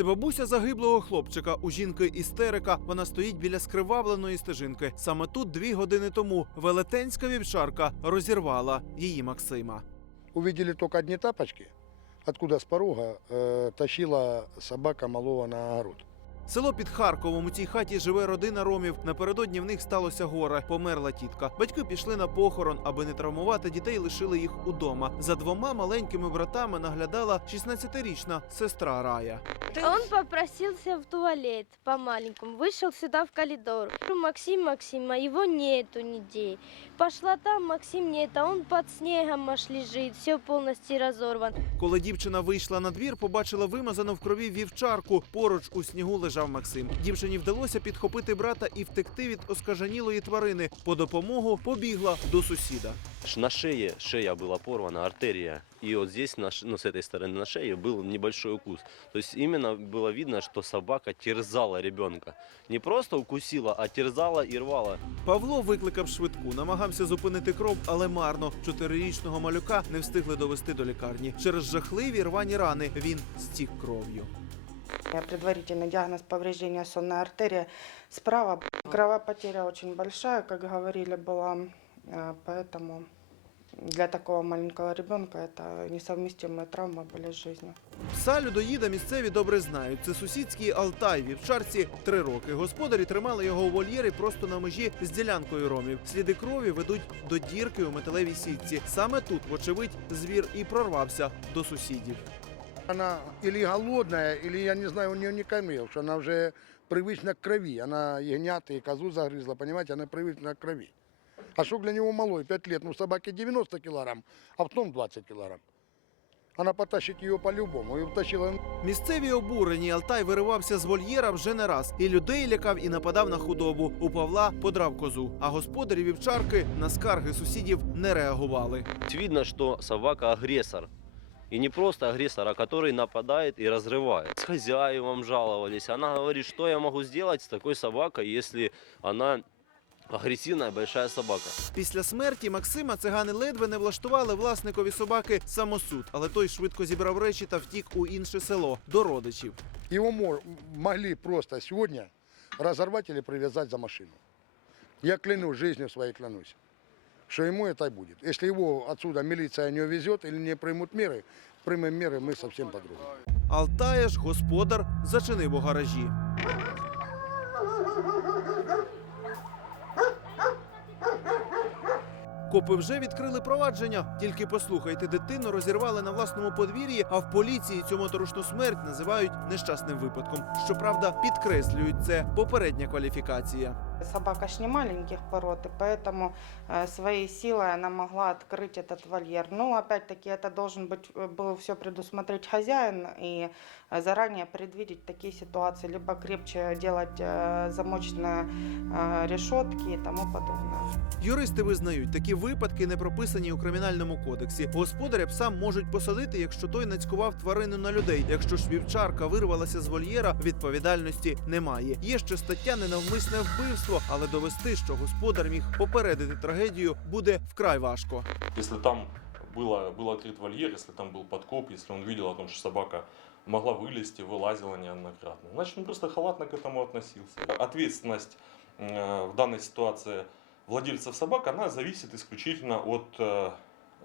Це бабуся загиблого хлопчика. У жінки істерика. Вона стоїть біля скривавленої стежинки. Саме тут дві години тому велетенська вівчарка розірвала її Максима. Увидели тільки одні тапочки, откуда з порога э, тащила собака малого на огород. Село під Харковом. У цій хаті живе родина ромів. Напередодні в них сталося горе. Померла тітка. Батьки пішли на похорон, аби не травмувати дітей, лишили їх удома. За двома маленькими братами наглядала 16-річна сестра Рая. Он попросился в туалет по-маленькому, вышел сюда в коридор. Максим, Максим, а его нету нигде. Пошла там, Максим нет, а он под снегом аж лежит, все полностью разорван. Коли дівчина вийшла на двір, побачила вимазану в крові вівчарку. Поруч у снігу лежав Максим. Дівчині вдалося підхопити брата і втекти від оскажанілої тварини. По допомогу побігла до сусіда. Ш- На шее, шея была порвана, артерия. И вот здесь, на ш- ну, с этой стороны на шее, был небольшой укус. То есть именно было видно, что собака терзала ребенка. Не просто укусила, а терзала и рвала. Павло викликав швидку, намагався зупинити кров, але марно. Чотирирічного малюка не встигли довести до лікарні. Через жахливі рвані рани він стік кров'ю. Предварительный диагноз повреждения сонной артерии справа. Кровопотеря очень большая, как говорили, была. Э, Поэтому для такого маленького ребенка это несовместимые травмы были с жизнью. Пса людоїда місцеві добре знають. Це сусідський Алтай. Вівчарці три роки. Господарі тримали його у вольєрі просто на межі з ділянкою ромів. Сліди крові ведуть до дірки у металевій сітці. Саме тут, вочевидь, звір і прорвався до сусідів. Она или голодная, или, я не знаю, у нее не камел, что она уже привычна к крови. Она ягнят и козу загрызла, понимаете, она привычна к крови. А что для него малой, 5 лет, ну собаке 90 килограмм, а потом 20 килограмм. Она потащит ее по-любому. И утащила Місцеві обурені Алтай виривався з вольєра вже не раз. І людей лякав, і нападав на худобу. У Павла подрав козу. А господарі вівчарки на скарги сусідів не реагували. Видно, что собака агрессор. И не просто агрессор, а который нападает и разрывает. С хозяевам жаловались. Она говорит, что я могу сделать с такой собакой, если она агрессивная большая собака. Після смерті Максима цигани ледве не влаштували власникові собаки самосуд, але той швидко зібрав речі та втік у інше село до родичів. Его мо- могли просто сегодня разорвать или привязать за машину. Я клянусь, жизнью своей клянусь, что ему это и будет. Если его отсюда милиция не увезет или не примут меры, примем меры мы совсем по-другому. Алтая ж господар зачинив у гаражі. Копи вже відкрили провадження. Тільки послухайте, дитину розірвали на власному подвір'ї, а в поліції цю моторошну смерть називають нещасним випадком. Щоправда, підкреслюють це попередня кваліфікація. Собака ж не маленьких пород, и поэтому э, своей силой она могла открыть этот вольер. Но опять-таки это должен быть, э, был все предусмотреть хозяин и э, заранее предвидеть такие ситуации, либо крепче делать э, замочные э, решетки и тому подобное. Юристи визнають, такі випадки не прописані у кримінальному кодексі. Господаря пса можуть посадити, якщо той нацькував тварину на людей. Якщо ж вівчарка вирвалася з вольєра, відповідальності немає. Є ще стаття ненавмисне вбивство, але довести, що господар міг попередити трагедію, буде вкрай важко. Если там было, был открыт вольер, если там был подкоп, если он видел о том, что собака могла вылезти, вылазила неоднократно, значит он просто халатно к этому относился. Ответственность э, в данной ситуации владельцев собак, она зависит исключительно от э,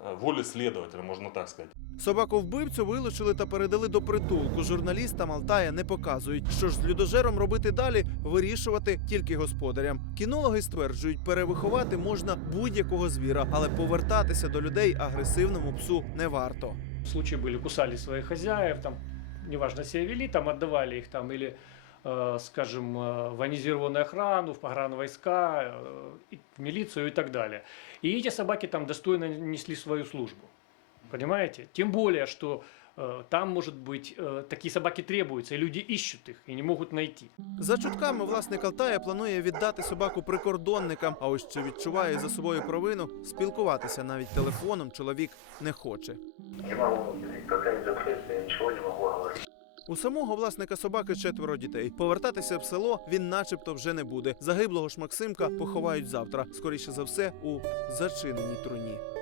э, воли следователя, можно так сказать. Собаку вбивцю вилучили та передали до притулку. Журналістам Алтая не показують. Що ж з людожером робити далі, вирішувати тільки господарям. Кінологи стверджують, перевиховати можна будь-якого звіра, але повертатися до людей агресивному псу не варто. случаи были, кусали своих хозяев, там, неважно, себя вели, там, отдавали их там, или, э, скажем, э, в военизированную охрану, в погранвойска, э, и в милицию и так далее. И эти собаки там достойно несли свою службу. Понимаете? Тем более, что э, там, может быть, э, такие собаки требуются, и люди ищут их и не могут найти. За чутками власник Алтая планує віддати собаку прикордонникам. А ось чи відчуває за собою провину, спілкуватися навіть телефоном чоловік не хоче. Не могу, никакая депрессия, ничего не могу говорить. У самого власника собаки четверо дітей. Повертатися в село він, начебто, вже не буде. Загиблого ж Максимка поховають завтра, скоріше за все, у зачиненій труні.